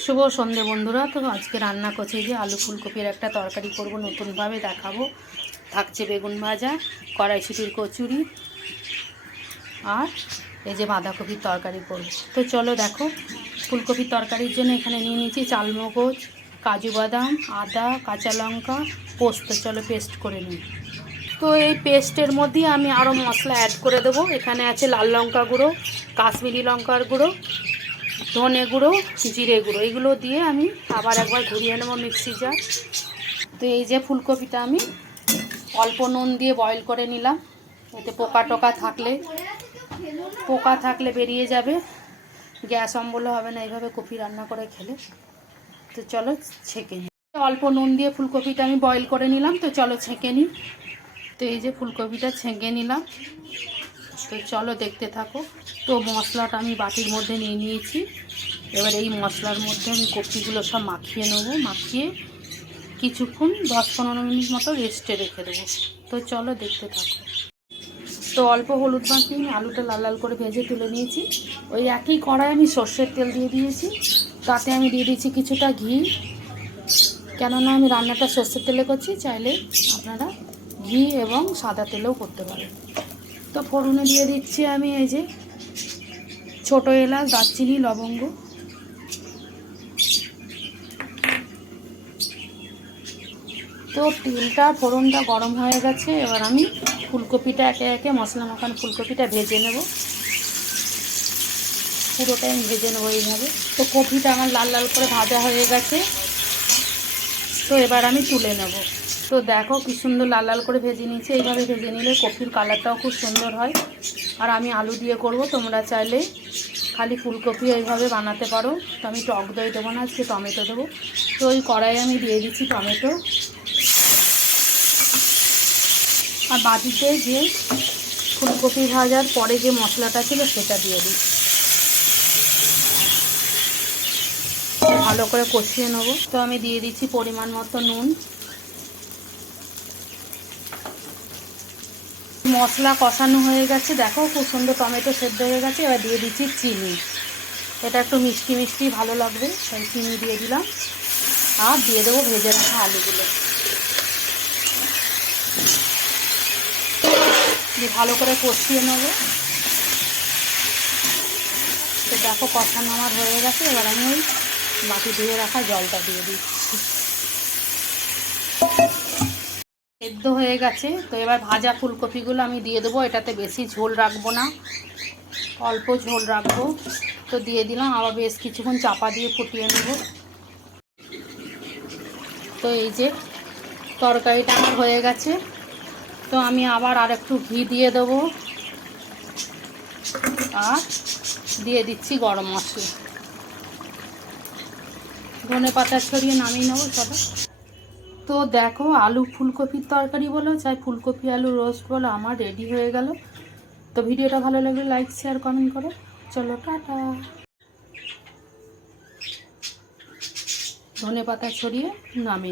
শুভ সন্ধে বন্ধুরা। তো আজকে রান্না করছি যে আলু ফুলকপির একটা তরকারি করব, নতুনভাবে দেখাবো। থাকছে বেগুন ভাজা, কড়াইশুঁটির কচুরি আর এই যে বাঁধাকপির তরকারি করব। তো চলো দেখো, ফুলকপির তরকারির জন্য এখানে নিয়ে নিয়েছি চালমগজ, কাজু বাদাম, আদা, কাঁচা লঙ্কা, পোস্ত। চলো পেস্ট করে নিই। তো এই পেস্টের মধ্যে আমি আরও মশলা অ্যাড করে দেবো। এখানে আছে লাল লঙ্কা গুঁড়ো, কাশ্মীরি লঙ্কার গুঁড়ো, ধনে গুঁড়ো, জিরে গুঁড়ো। এগুলো দিয়ে আমি আবার একবার ঘুরিয়ে নেবো মিক্সি জার। তো এই যে ফুলকপিটা আমি অল্প নুন দিয়ে বয়েল করে নিলাম। এতে পোকা থাকলে বেরিয়ে যাবে, গ্যাস অম্বল হবে না এইভাবে কপি রান্না করে খেলে। তো চলো ছেঁকে নিই। অল্প নুন দিয়ে ফুলকপিটা আমি বয়েল করে নিলাম। তো চলো ছেঁকে নিই। তো এই যে ফুলকপিটা ছেঁকে নিলাম। তো চলো দেখতে থাকো। তো মশলাটা আমি বাটির মধ্যে নিয়ে নিয়েছি। এবার এই মশলার মধ্যে আমি কপিগুলো সব মাখিয়ে নেব। মাখিয়ে কিছুক্ষণ 10-15 মিনিট মতো রেস্টে রেখে দেবো। তো চলো দেখতে থাকো। তো অল্প হলুদ মাখিয়ে আমি আলুটা লাল লাল করে ভেজে তুলে নিয়েছি। ওই একই কড়াই আমি সর্ষের তেল দিয়ে দিয়েছি। তাতে আমি দিয়ে দিয়েছি কিছুটা ঘি, কেননা আমি রান্নাটা সর্ষের তেলে করছি। চাইলে আপনারা ঘি এবং সাদা তেলেও করতে পারেন। তো ফোড়নে দিয়ে দিচ্ছি আমি এই যে ছোটো এলাচ, দারচিনি, লবঙ্গ। তো তেলটা ফোড়নটা গরম হয়ে গেছে। এবার আমি ফুলকপিটা একে একে মশলা মাখানো ফুলকপিটা ভেজে নেব। পুরোটাই আমি ভেজে নেবো এইভাবে। তো কপিটা আমার লাল লাল করে ভাজা হয়ে গেছে। তো এবার আমি তুলে নেব। তো দেখো কি সুন্দর লাল লাল করে ভেজে নিয়েছি। এইভাবে ভেজে নিলে কপির কালারটাও খুব সুন্দর হয়। আর আমি আলু দিয়ে করব, তোমরা চাইলে খালি ফুলকপি এইভাবে বানাতে পারো। তো আমি টক দই দেবো না, আজকে টমেটো দেবো। তো ওই কড়াইয়ে আমি দিয়ে দিচ্ছি টমেটো। আর বাটিতে যে ফুলকপি ভাজার পরে যে মশলাটা ছিল সেটা দিয়ে দিই। ভালো করে কষিয়ে নেব। তো আমি দিয়ে দিচ্ছি পরিমাণ মতো নুন। মশলা কষানো হয়ে গেছে, দেখো খুব সুন্দর টমেটো সেদ্ধ হয়ে গেছে। এবার দিয়ে দিচ্ছি চিনি। এটা একটু মিষ্টি মিষ্টি ভালো লাগবে, তাই চিনি দিয়ে দিলাম। আর দিয়ে দেবো ভেজে রাখা আলুগুলো। দিয়ে ভালো করে কষিয়ে নেবো। তো দেখো কষানো আমার হয়ে গেছে। এবার আমি ওই বাটি ধুয়ে রাখা জলটা দিয়ে দিচ্ছি। সেদ্ধ হয়ে গেছে। তো এবার ভাজা ফুলকপিগুলো আমি দিয়ে দেবো। এটাতে বেশি ঝোল রাখবো না, অল্প ঝোল রাখবো। তো দিয়ে দিলাম। আবার বেশ কিছুক্ষণ চাপা দিয়ে ফুটিয়ে নেব। তো এই যে তরকারিটা আমার হয়ে গেছে। তো আমি আবার আর একটু ঘি দিয়ে দেবো। আর দিয়ে দিচ্ছি গরম মশলা, ধনে পাতা ছড়িয়ে নামিয়ে নেবো। চলো। তো দেখো আলু ফুলকপির তরকারি বলো, চাই ফুলকপি আলু রোস্ট বলো, আমার রেডি হয়ে গেল। তো ভিডিওটা ভালো লাগলে লাইক, শেয়ার, কমেন্ট করো। চলো টাটা। ধনে পাতা ছড়িয়ে নামিয়ে